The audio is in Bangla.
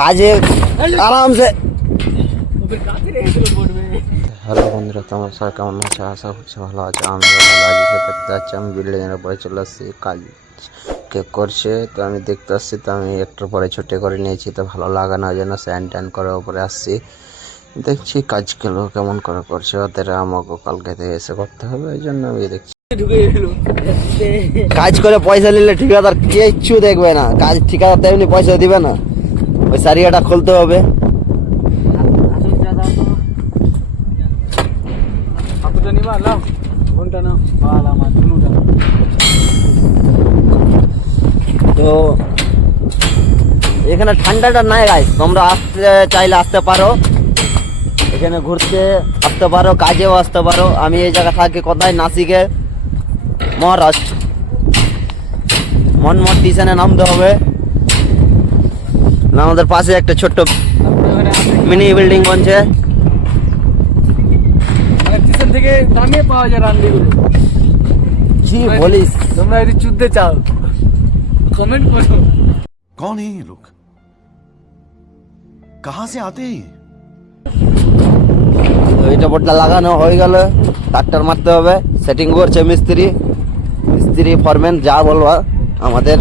কাজে আরামসে। হ্যালো বন্ধুরা, তোমার সবাই কেমন আছে? আশা করছি ভালো আছে। আমি ভালো আছি। দেখতে পাচ্ছি আমি বিল্ডিং এর পরে চলে আসছি, কাজ কে করছে তো আমি দেখতে আসছি। তো আমি একটু পরে ছুটি করে নিয়েছি, তো ভালো লাগানোর জন্য স্যান ট্যান করে ওপরে আসছি, দেখছি কাজগুলো কেমন করে করছে। ওদের আমাকে কালকে থেকে এসে করতে হবে, এই জন্য আমি দেখছি। কাজ করে পয়সা নিলে ঠিকাদার কিচ্ছু দেখবে না, কাজ ঠিকাদার তেমনি পয়সা দিবে না। ওই সারিয়াটা খুলতে হবে। তো এখানে ঠান্ডাটা নাই গাইস, তোমরা আসতে চাইলে আসতে পারো, এখানে ঘুরতে আসতে পারো, কাজেও আসতে পারো। আমি এই জায়গা থাকি কোথায়, নাসিকে মহারাষ্ট্র। মনমোহন স্টেশনে নামতে হবে। না, আমাদের পাশে একটা ছোট্ট মিনি বিল্ডিং বনছে। স্টেশন থেকে নামিয়ে পাওয়া যায় রান্ডিগুলো। কি বলিস? তোমরা যদি যুদ্ধে চাও কমেন্ট করো। कौन है ये लोग? कहां से आते हैं ये? এইটা বোর্ডটা লাগানো হয়ে গেল, ট্রাক্টর মারতে হবে। সেটিং করছে মিস্ত্রি, মিস্ত্রি ফরম্যান যা বলবা আমাদের।